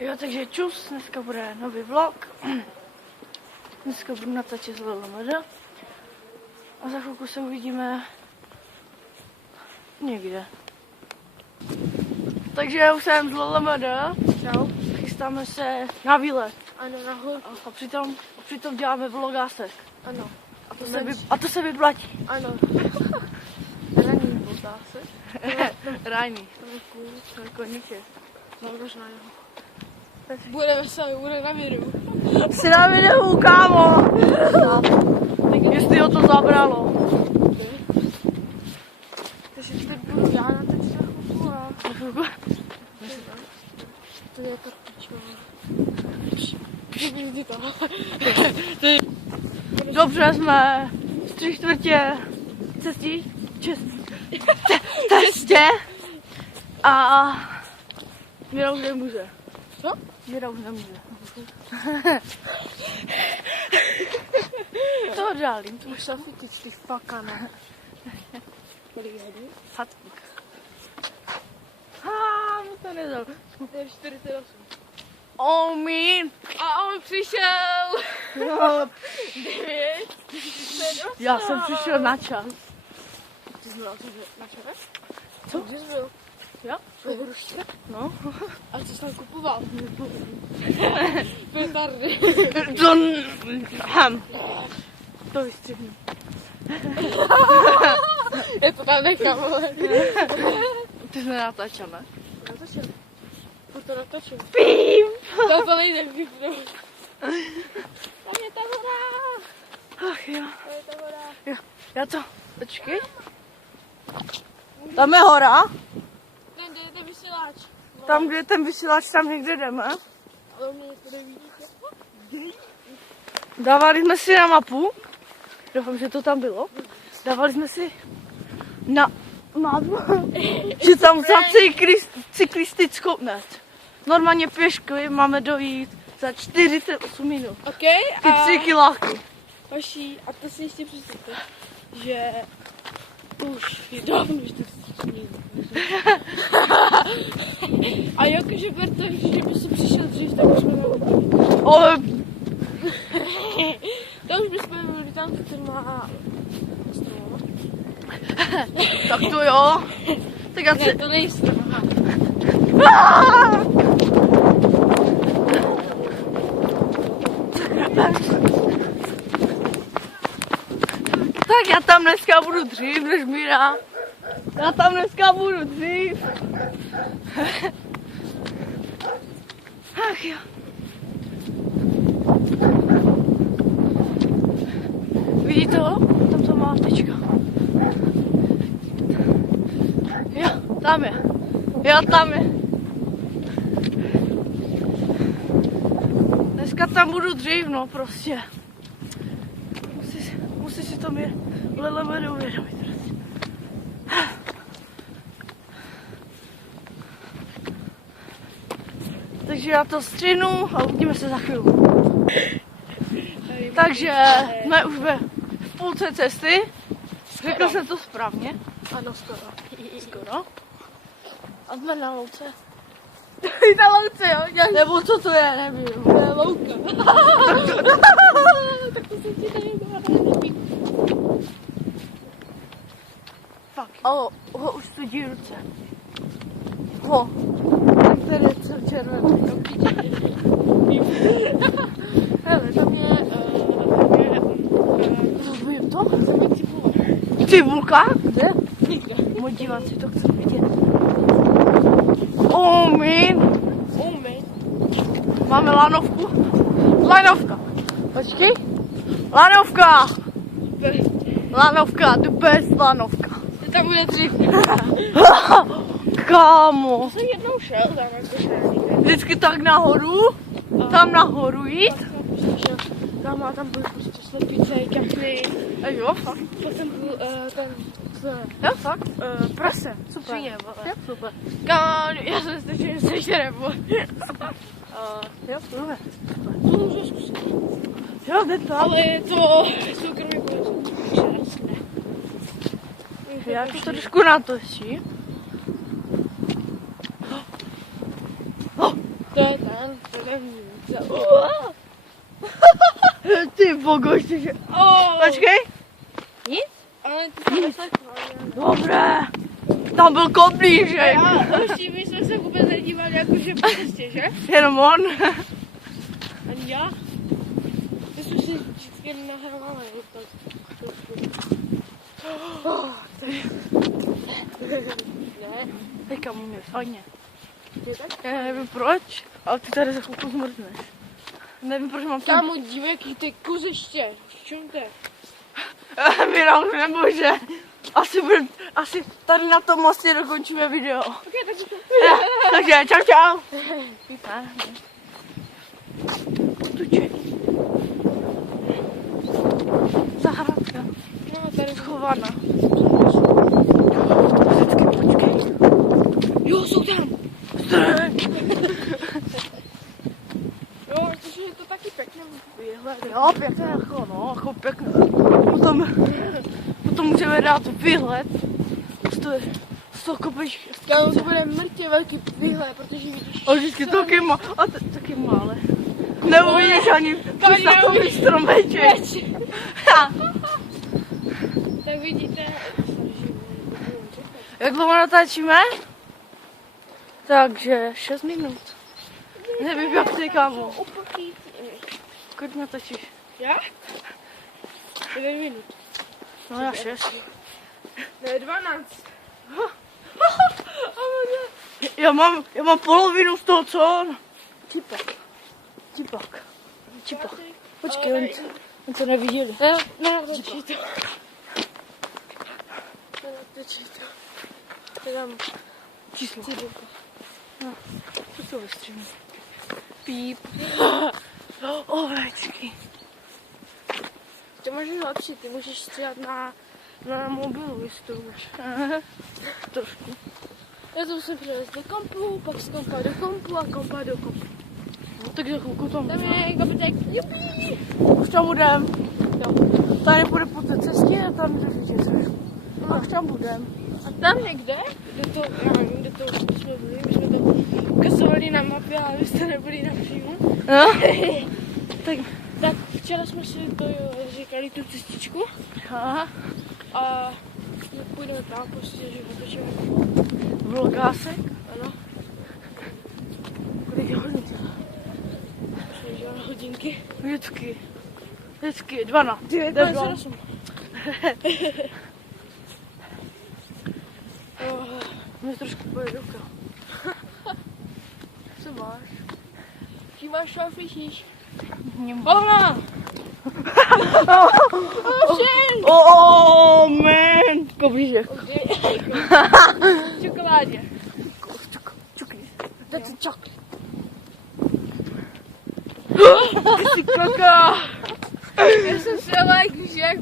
Jo, takže čus, dneska bude nový vlog. Dneska budu natáčet z LLMD. A za chvilku se uvidíme někde. Takže já už jsem z LLMD. Čau. Chystáme se na výlet. Ano, nahoru. A přitom děláme vlogásek. Ano. A to se vyplatí. Ano. Ranní vlogásek. Rájný. To je koníček. No, možná jo. Bude veselý, bude na videu. Jsi na videu, kámo! No. Jestli ho to zabralo. Takže teď budu já na ten chvilku a... To je to pičo. Vidí to. Dobře, jsme v 3/4 cestě a Míra už nemůže. Co? Míra už nemůže. To žálím. Už se chytíš, ty fakane. Kolik hodin? Fatník. Mu to nedal. 48. Oh, mín. A on přišel. 9. Já jsem přišel na čas. Ty jsi byl na čas? Co? Kde jsi byl? Já? Ve Hrušce? No. A co jsi tam kupoval? Petardy. To vystřihnu. Je to tam nechám, ale. Ty jsme natáčeme. Natočil. Furt to natočil. Pím! To nejde vypnout. Tam je ta hora. Ach jo. Tam je ta hora. Jo. Já to. Počkej. Tam je hora. Tam, kde je ten vysíláč. No, Tam, kde je ten vysílač, tam někde jdeme. ale u mě to nevidíte. Dávali jsme si na mapu. Doufám, že to tam bylo. Dávali jsme si na mapu, že tam za cyklistickou, ne. Normálně pěšky máme dojít za 48 minut. OK, Ty 3 kiláky. Hoší, a to si ještě představte, že už je dávno 40 minut. A jakože berte, že by se přišel dřív, tak už jsme nebyli. Ale To už bychom byli tam, který má stroma. tak to jo. Tak já Ne, to není stroma. Tak já tam dneska budu dřív než Míra. Já tam dneska budu dřív. Ach jo. Vidíte to? Tam to má tečka. Jo, tam je. Jo, tam je. Dneska tam budu dřív, no prostě. Musí si to mě LLMD uvědomit. Takže já to střihnu a uvidíme se za chvíli. Takže jsme už v půlce cesty. Řekl jsem to správně. Ano, skoro. Skoro. A jsme na louce. Na louce, jo? Nebo co to je, nevím. To je louka. Tak to se ti tady Fuck. Už studí ruce. Tady je co červené. Hele, tam je Rozumím to? země cibule. Cibulka? Kde? Nikde. Můj dívat si to chce vidět. Oh, man. Máme lanovku. Lanovka. Počkej. Lanovka. Lanovka, the best lanovka. Ty tam bude dřív. Kámo. Jsem jednou šel, tam jakože nikde. Vždycky tak nahoru. Tam nahoru jít. Tam byl prostě slepice, kapry. A jo, fakt. Potom byl ten Jo, fakt. prase. Super. Svině, vole. Jo, super. Kámo, já jsem si že se ještě nebo. Jo, super. To můžu zkusit. Jo, jde to. Ale je to soukromý pojezd. Já to trošku natočím. To je ten. Ty bogo, ještě že... Oh. Počkej. Nic? Ale ty jsi neslechla. Dobré. Tam byl koblížek. A další, my jsme se vůbec nedívali, jakože prostě, že? Jenom on. Ani já? My jsme si vždycky nahrávali. Ne. Teďka mu mě fajně. Já nevím proč, ale ty tady za chvilku zmrzneš. Nevím proč mám Kámo, dívej, jaký ty kuziště. V čem to je? Mira už nemůže. Asi tady na tom mostě dokončíme video. Okay, takže to... Takže čau. Tuče. Zahradka. No, tady Schovaná. Počkej. Jo, jsou tam. Jo, protože je to taky pěkné výhled. Jo, pěkné jako pěkné. Potom můžeme dát výhled z toho kopečka. Kámo, to bude mrtě velký výhled, protože vidíš... A vždycky taky malé. Neuvidíš ani takový stromeček. Tak vidíte... Jak dlouho natáčíme? Takže 6 minut. Nevím, jak ty, kámo. Kolik natáčíš? Já? 1 minut. No já 6. Ne, 12. Já mám polovinu z toho, co on. Tipak. Počkej, on to neviděli. Ne, točí to. Točí to. To dám Číslo. cílka. Co to vystřím? Píp. Ovečky. To můžeš lepší, ty můžeš stříhat na mobilu, jestli to můžeš. Trošku. Já to musím převést do kompu, pak z kompa do kompu a kompa do kompu. No, tak za chvilku tam. Tam je kopetek, jupi! Už tam budem. Jo. Tady bude po té cestě a tam jde řidič. A už tam budem. A tam někde, kde to, já nevím, kde to jsme byli, my jsme to ukazovali na mapě, ale vy jste nebyli napřímo. No? Tak včera jsme si to říkali tu cestičku Aha. a půjdeme tam prostě, že otočíme. Vlogásek. Ano, Kolik je hodin? jsme dělali hodinky. Vždycky 12. 9:28. Mě trošku pojede ruka. Co máš? Jaký máš šafíš? Nemám. Hovna! Oh man! Koblížek. Čokoládě. Čuky. That's a chocolate. Ty jsi kaka. Já jsem se like, že jak...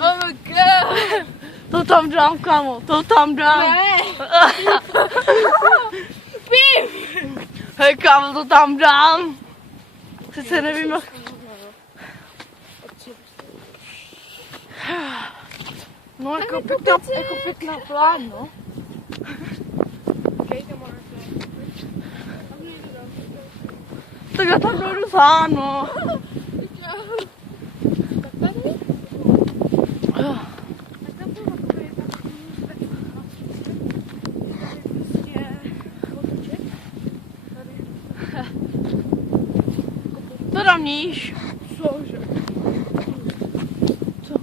Oh my god! To tam dám, kámo. To tam dám. Ne! Pím! Hej, kámo, to tam dám. Sice nevím, jak... No, jako pěkná plán, no. Tak já tam dojdu sám, no. To dám níž. Cože? Co?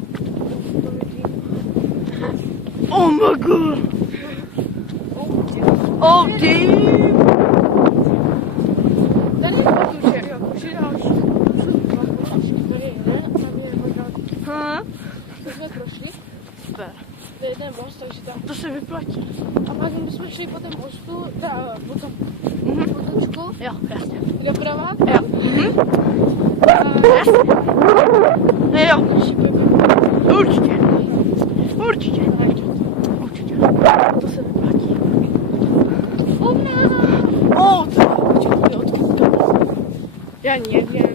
Oh my god. Oh damn. Tady je potůče, jo, přidáš. Hm? To jsme prošli, Super. to je ten most, takže tam. To se vyplatí. A pak jsme šli po tom mostu, teda po tom potůčku, Jo, jasně. doprava. Jo. Jasně. Jo. Určitě. Určitě. Určitě. To se vyplatí. Oh, to počkej, odkud to? Já nevím.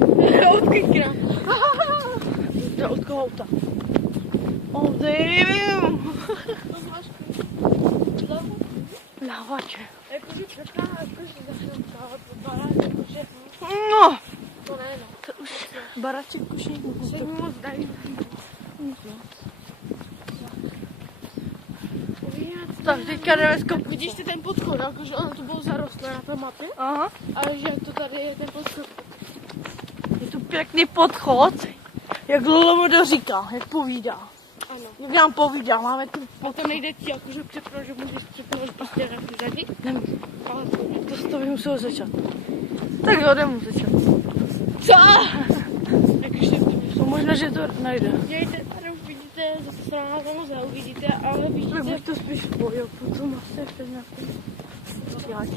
Odkud krám. To je od koho auta? Oh, damn. Lávače. Jakože pěkná, jakože zachránka, to vypadá jakože... No, To ne, no. to už baraček už Se mi moc dají. Tak, teďka jdeme zkoumat. Vidíš ty ten podchod, jakože ono to bylo zarostlé na té mapě, Aha, ale že to tady je ten podchod. je tu pěkný podchod, jak Lolo říká, jak povídá. Ano. Jak nám povídá, máme tu A to nejde ti jakože přepnout, že můžeš přepnout prostě na ty řady. nevím, Ale to bych musel začat. Tak jo, jdem začat. co? Jakože To možná, že to najde. dějte, tady už vidíte, zase strana na tom muzeu vidíte, ale Tak vidíte, bych to spíš pojel, potom asi ještě nějaký jáč.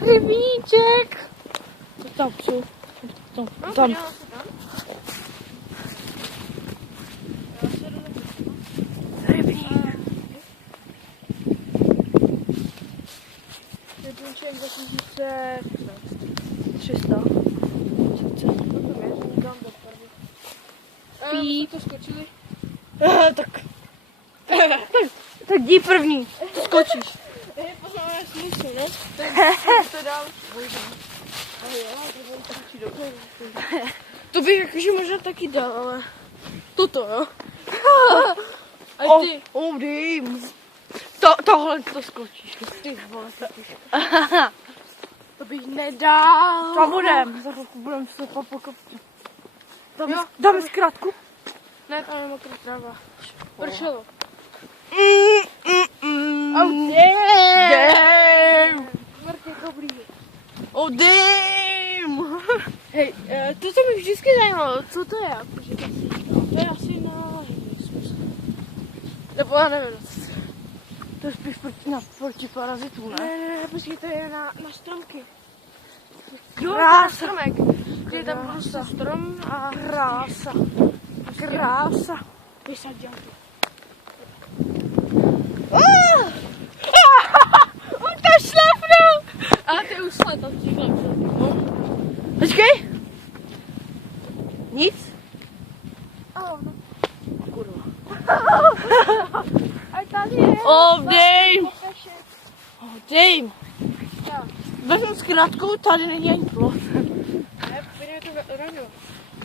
Rybníček! To tam jsou. Tam. no, Tam. podívala se tam. Já se jdu Rybník. Rybníček 2016. 300. Píp. To skočili. Tak jdi první, to skočíš. Poznáme smysl, no. To dál. To bych jakože možná taky dal, ale toto, jo. A ty, Dým. Tohle to skočíš. ty vole, to bych nedal. Tam budem. Za chvilku budem se po kopci. Jo. Dáme zkrátku? Ne, tam je mokrá tráva. Pršelo. Damn. Mrtě dobrý. Damn. Hej, to mě vždycky zajímalo, co to je, jakože to je asi na smysl. Nebo já nevím. To je spíš proti parazitům, ne? Ne, počkej, to je na stromky. Jo, Krása. na stromek. Je tam prostě strom a Krása. Krása. vysadil. On to šlapnul. A ty už sled tam říkal. Počkej. Nic? Kurva. A tady je. Damn. Damn. Vezmu zkrátku, tady není ani plot. Ne, půjdeme to rovnou.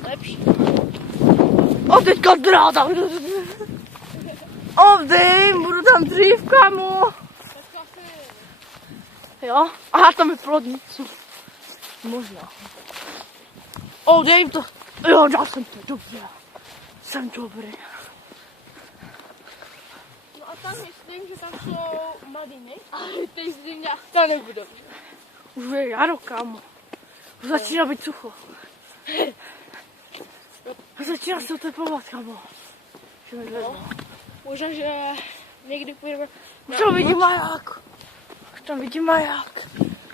Lepší. Teďka dráda. Damn, budu tam dřív, kamo. Tak asi Jo? Aha, tam je plot něco. Možná. Damn to. Jo, dal jsem to, dobře. Jsem dobrý. no a tam myslím, že tam jsou maliny. Ale teď z mě to nebudu. Už je jaro, kámo. Už začíná být sucho. Začíná se oteplovat, kámo. Možná, že někdy půjdeme. Už tam vidím maják. Už tam vidím maják.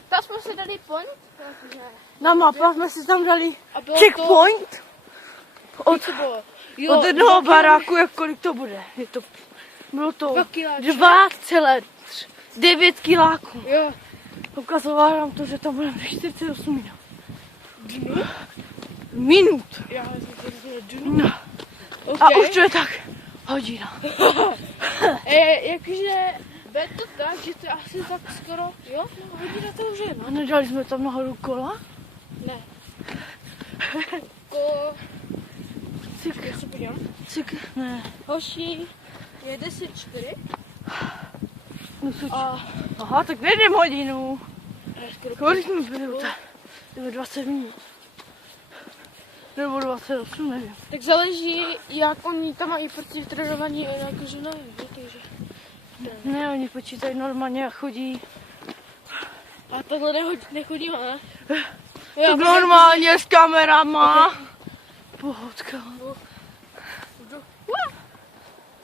Tam jsme si dali point. Takže... Na mapa jsme si tam dali A bylo checkpoint. Od, to bylo. od jednoho baráku, jak kolik to bude. Bylo to 2 kiláče. 2,9 kiláků. Jo. Ukazovalo nám to, že tam budeme 48 minut. Dnu? Minut. Já jsem to dnu. No. Okay. A už to je tak hodina. Jakože bude to tak, že to je asi tak skoro, jo? No, hodina to už je, no. A nedali jsme tam nahoru kola? Ne. Ko... Cik, Já se podívám. cik, ne. Hoši je 10:04. No, suč. A... Aha, tak nejdem hodinu. skoro Kolik jsme byli? To je 20 minut. Nebo 28, nevím. Tak záleží, jak oni tam mají prostě trénovaní, jakože nevím, takže... Ne, oni počítají normálně a chodí. A tohle nechodí, ne? Tak normálně s kamerama. Pohodka.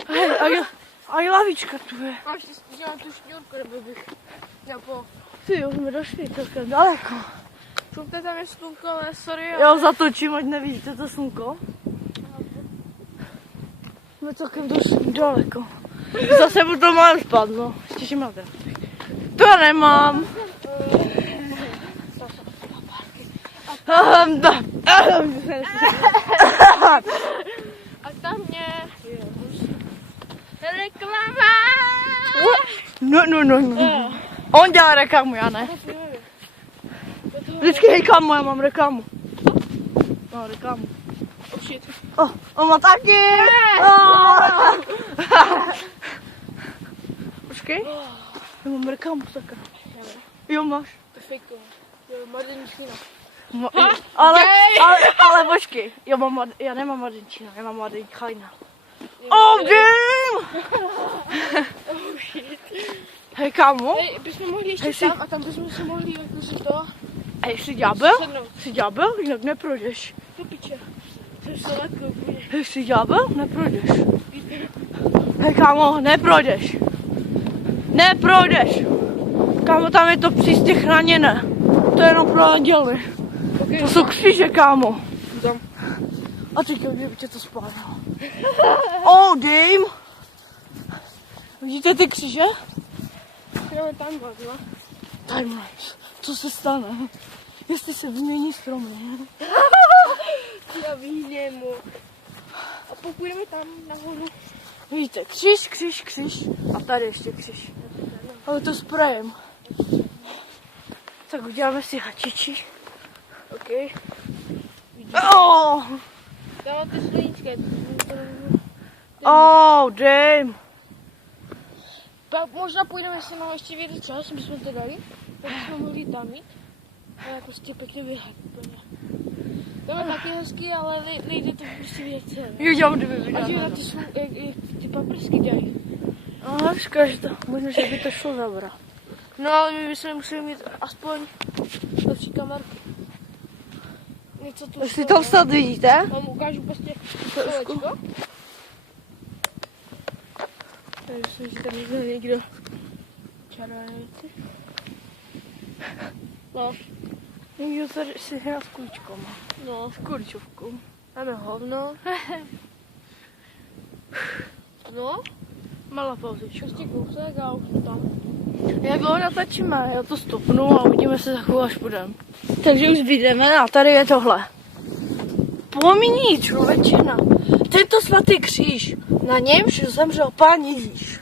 Hej, a i lavička tu je. Máš si dělám tu šňůrku, nebo bych... Nebo... Ty jo, jsme došli celkem daleko. Šupte tam je slunko, ale sorry. Já ho zatočím, ať nevidíte to slunko. Jsme celkem došli daleko. Zase mu to mám spadlo. Ještě, že máte. To nemám. A tam je... Reklama! No. On dělá reklamu, já ne. Vždycky, hej kámo, já mám reklamu. No, reklamu. Oh shit. On má taky. Oh. Počkej. Já mám reklamu, sakra. Jo, máš. Perfekto. Mardenčina. Ale počkej. Já nemám Mardenčina, já mám Mardenčina. Oh, damn! Oh shit. Hej kámo. Hej, bychom mohli ještě tam a tam bychom se mohli jakože to Hej, jsi ďábel? sednout. Jsi ďábel? Jinak neprojdeš. Do piče. Jsem se letko úplně. Hej, jsi ďábel? Neprojdeš. Hej kámo, neprojdeš. Neprojdeš. Kámo, tam je to přísně chráněné. To je jenom pro anděly. Okay, To jsou kříže, kámo. tam. A teďka kdyby tě to spálilo. Oh, damn. Vidíte ty kříže? Jdeme tam, no. Timelapse. Co se stane? Jestli se vymění stromy. Já vyhně mu. A pokud jdeme tam nahoru. Vidíte, kříž, kříž, kříž. A tady ještě kříž. Ale to sprejem. Tak uděláme si hačiči. OK. Oh, Tam máte sluníčka. oh, damn. Pak možná půjdeme, jestli máme ještě vědět čas, bychom to dali. Tak bychom mohli tam jít. A jako prostě pěkně vyhrát úplně. Tam je taky hezký, ale nejde to prostě vidět celé. Jo, dělám, kdyby A viděla. dívat, jak ty paprsky dělají. Aha, říkáš to. Možná, že by to šlo zabrat. No ale my bychom museli mít aspoň lepší kamerky. Něco tu Jestli tam snad vidíte? Vám ukážu prostě kolečko. Takže myslím, že tam někdo čaruje věci. No, Někdo tady si hrál s kuličkou. no, S kuličovkou. máme hovno. No, Malá pauzička. ještě kousek a už to tam. Jak dlouho natačíme? Já to stopnu a uvidíme se za chvíli, až půjdeme. Takže už vyjdeme a tady je tohle. Pomíní člověčina. Tento svatý kříž, na němž zemřel Pán Ježíš.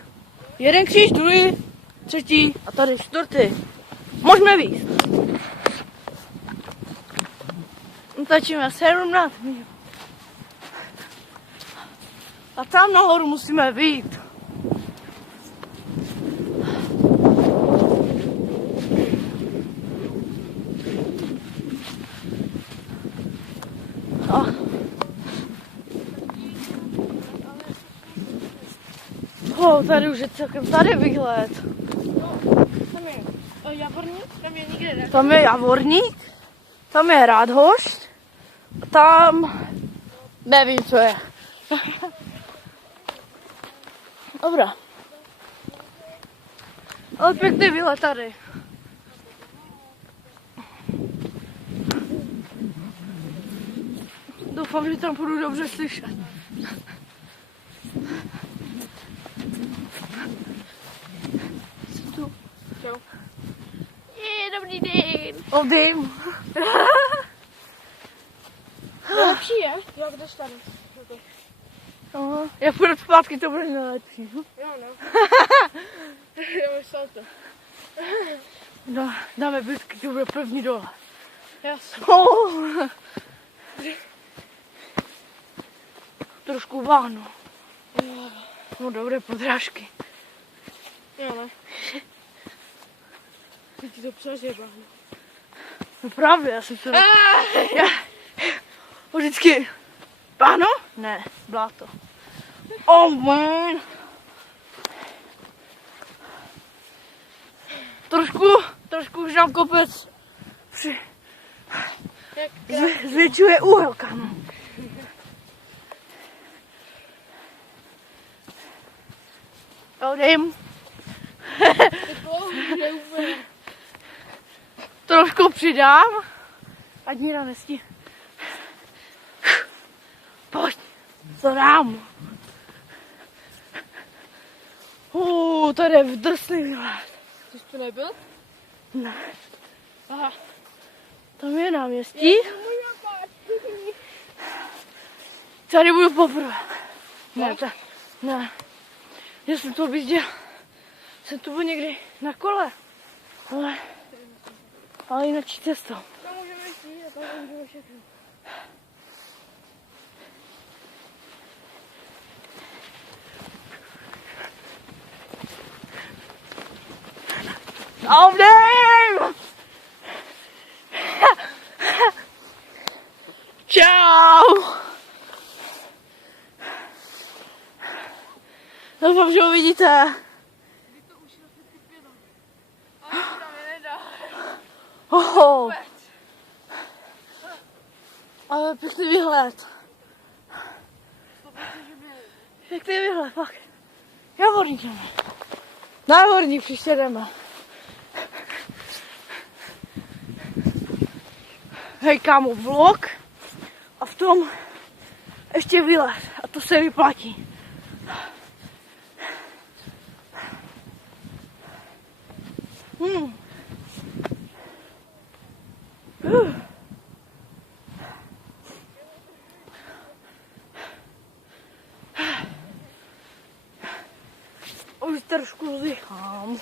Jeden kříž, druhý, třetí a tady čtvrtý. Můžeme víc. Natačíme 17 minut. A tam nahoru musíme vyjít. Tady už je celkem tady výhled. Tam je Javorník, tam je nikde ne. Tam je Javorník, tam je Radhošť, tam nevím, co je. Dobrá. Ale pěkný výhled tady. Doufám, že tam budu dobře slyšet. Čau. Dobrý den. Odím. Lepší je, jak dostaneš. Jak půjdu zpátky, to bude nejlepší. Jo, no. Já myslel to. No, dáme bitky, to bude první dole. Jasně. Oh. Trošku vánu. No dobré podrážky. Jo, ne. Ty ti to přežívá. No právě, já jsem se... Já... Vždycky... Páno? Ne, bláto. Oh man. Trošku už nám kopec zvětšuje úhel, kámo. Odejím. Trošku přidám. Ať Míra nestí. Pojď, co dám. Tady je drsný výhled. Ty jsi tu nebyl? Ne. Aha. Tam je náměstí. Tady budu poprvé. Ne. Já jsem to viděl. Jsem tu byl někdy na kole. Ale jinak cestou. můžeme všechno. Dobrým! Čau! Doufám, že ho vidíte. Oho. Ale pěkný výhled. Pěkný výhled, fakt. Javorník jdeme. Na Javorník příště jdeme. Hej kámo, vlog a v tom ještě výlet a to se vyplatí. Už trošku zdychám.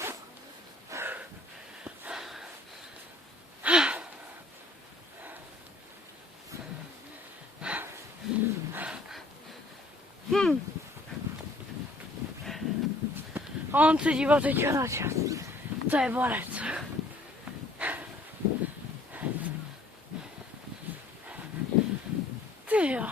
A on se dívá teďka na čas. To je borec. Ty jo.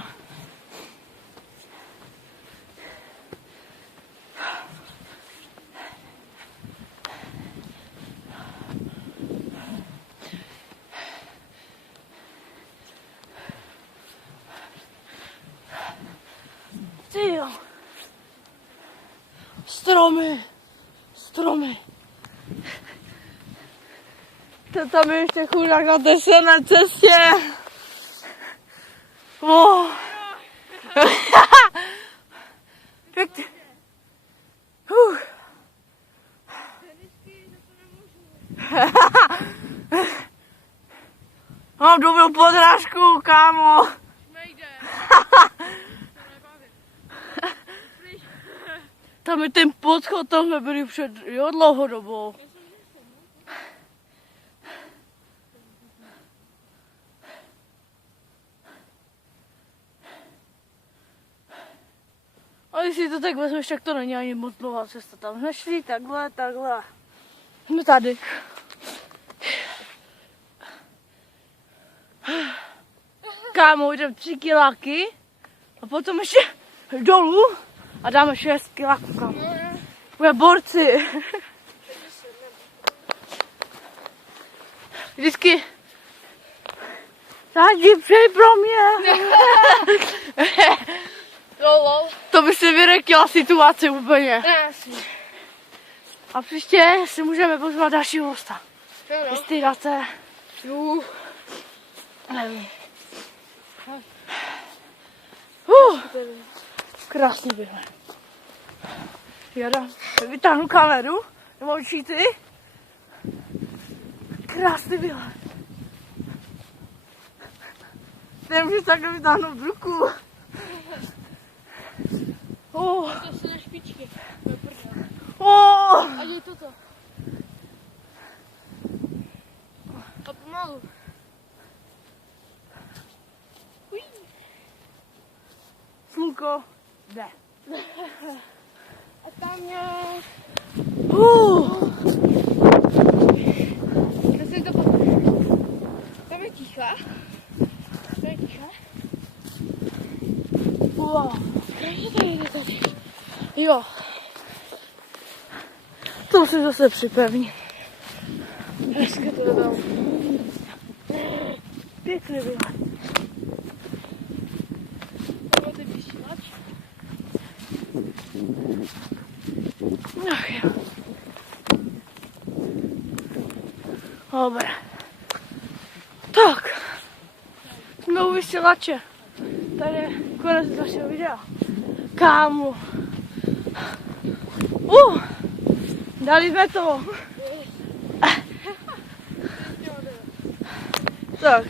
Ty jo. Stromy. Stromy. To tam je ještě chudák na té silné cestě. Oh. Pěkně. Mám dobrou podrážku, kámo. Tam je ten podchod, tam jsme byli před dlouhodobou. A když si to tak vezmeš, tak to není ani moc dlouhá cesta. Tam jsme šli takhle. Jsme tady. Kámo, jdem 3 kiláky a potom ještě dolů a dáme 6 kiláků, kámo. Bude borci. Vždycky Zádi, přej pro mě. Lol. To by se vyrekla situace úplně. Jasně. A příště si můžeme pozvat dalšího hosta. Jo. Jestli dáte. Jo. Nevím. Krásný výhled. Já vytáhnu kameru, nemám šíty. Krásný výhled. Nemůžu takhle vytáhnout ruku. To jsou na špičky. A děj toto. A pomalu. Slunko. Ne. A tam je... Tam je ticha. Wow. Tady. Jo. To si zase připevní. Hezky to dal. Pěkný výhled. Máte vysílač? Ach jo. Dobré. Tak. Jsme u vysílače. Tady je konec našeho videa. Kámo. Dali jsme to. Tak.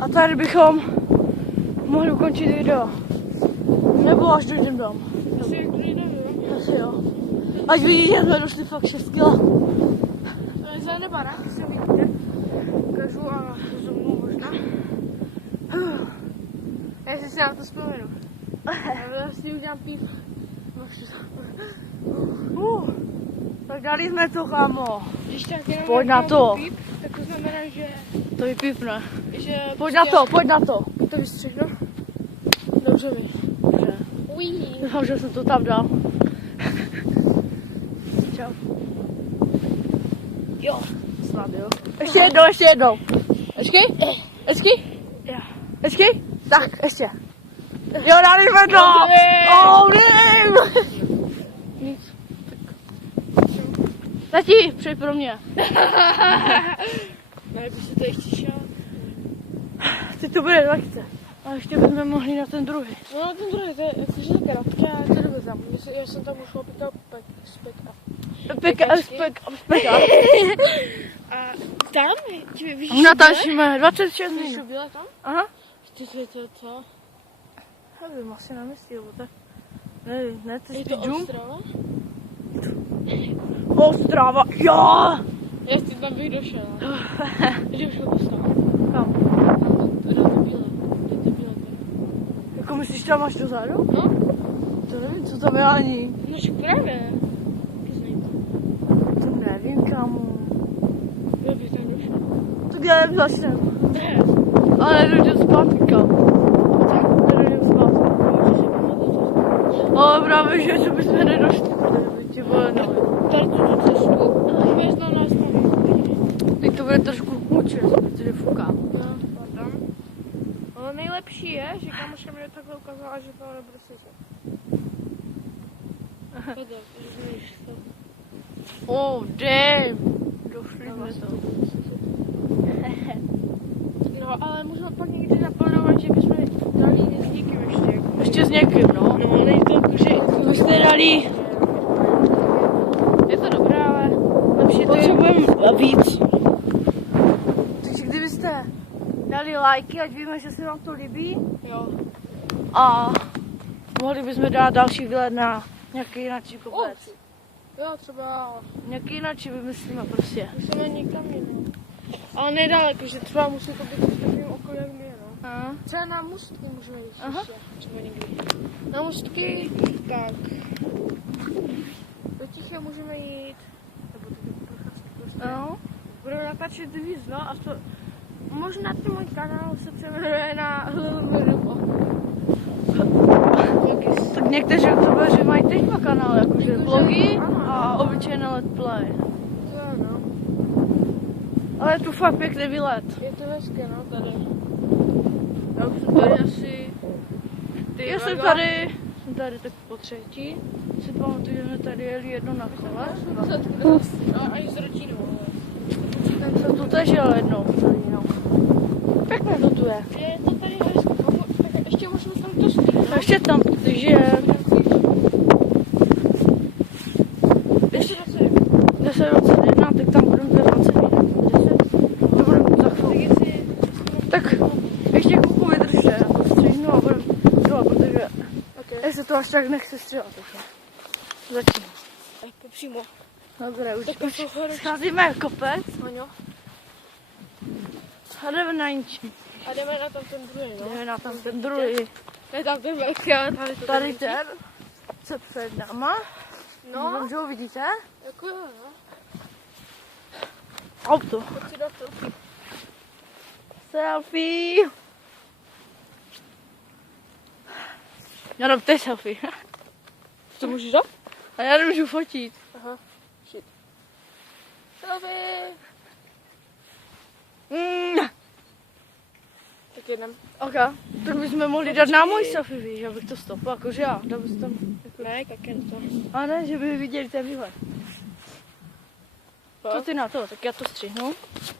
A tady bychom mohli ukončit video. Nebo až dojdem dom. Asi jo. Ať vidíte, že jsme došli fakt 6 kg. To je za nebara. ukážu a zoomnu možná. Jestli si na to vzpomenu. Já vlastně udělám píp. Tak dali jsme to, kámo. Když tak jenom Pojď na udělám to. Píp, tak to znamená, To vypípne. že Pojď na to, pojď na to. To vystřihnu. Dobře mi. Dobře. Ují. Doufám, že jsem to tam dal. Čau. Jo. Snad jo. Ještě jednou, ještě jednou. Počkej, počkej. Počkej. Tak, ještě. Jo, dali jsme to. Oh, Nic. Tati, přijď pro mě. Ne, by si to ještě šel. Teď to bude lehce. A ještě bychom mohli na ten druhý. No, ten druhý, to je jakože krátké, ale to dobře tam. Já jsem tam už opět Peka. A tam, víš, A natáčíme 26 Víš, minut. byla tam? Aha. Ty to co? Nevím, asi na městě, nebo tak. Nevím, ne, ty Je jsi to dům? Ostrava? Ostrava, jo! Já si tam bych došel. Že už ho dostal. Kam? To je bílé. To je bílé. Jako myslíš, tam máš dozadu? No? To nevím, co tam je ani. No však právě. To nevím, kámo. Já bych tam došel. Tak já nevím, začnem. Ne. Ale nedojdem zpátky, kámo. Nedojdem zpátky. Ale právě, že co bychom nedošli, protože by ti bylo nevím. Tady tu cestu. Hvězdnou nás tam. Teď to bude trošku mučit, protože fouká. No, pardon. Ale nejlepší je, že kamoška mi takhle ukázala, že to nebude sedět. Oh, damn. Došli jsme to. No, ale můžeme pak někdy naplánovat, že bychom dali s někým ještě. Ještě s někým, no. No, není to jako, že Byste dali. je to dobré, ale Lepší to je potřebujeme víc. Takže kdybyste dali lajky, ať víme, že se vám to líbí. Jo. A mohli bychom dát další výlet na nějaký jináčí kopec. Jo, třeba Nějaký jináčí vymyslíme prostě. musíme někam jinam. Ale nedaleko, že třeba musí to být v takovém okolí, jak my, no. Aha. Třeba na Můstky můžeme jít Aha. ještě, třeba někdy. Na Můstky, tak. Do Tiché můžeme jít. Nebo to procházky prostě. No. Budeme natáčet víc, no a to... Možná ten můj kanál se přejmenuje na Rybo. Tak někteří youtubeři mají teďka kanál, jakože vlogy ano. a obyčejné let's play. To ano. Ale je tu fakt pěkný výlet. Je to hezké, no, tady. Já už jsem tady asi... Já jsem tady tak po třetí. Si pamatuju, že jsme tady jeli jedno na kole. No, ani s rodinou, ale. Ten jsem tu tež jel jednou. Pěkné to tu je. Je to tady hezké, tak ještě můžeme tam to stít. A ještě tam žije. Ještě 10:21, tak tam budeme 21. 10. To budeme za chvíli. Tak ještě chvilku vydržte, já to střihnu a budeme dole, protože jestli to až tak nechce stříhat. Začím. Tak přímo. Dobré, už Tak to horu. scházíme kopec Aňo. a jdeme na ničím. A jdeme na tam ten druhý, no. Jdeme na tam ten druhý. Ne, tam ten velký, ale tady to Tady ten, co před náma. No, Nevím, že ho vidíte. jako jo, no. Auto. Pojď si dát selfie. Selfie. Já dám ty selfie. To můžeš dát? A já nemůžu fotit. Aha, shit. Selfie. Tak jedem. Ok, tak bychom mohli dát na můj selfie, víš, abych to stopil, jakože já. Dal bys tam. Ne, tak jen to. A ne, že by viděli ten výhled. Co ty na to? Tak já to střihnu.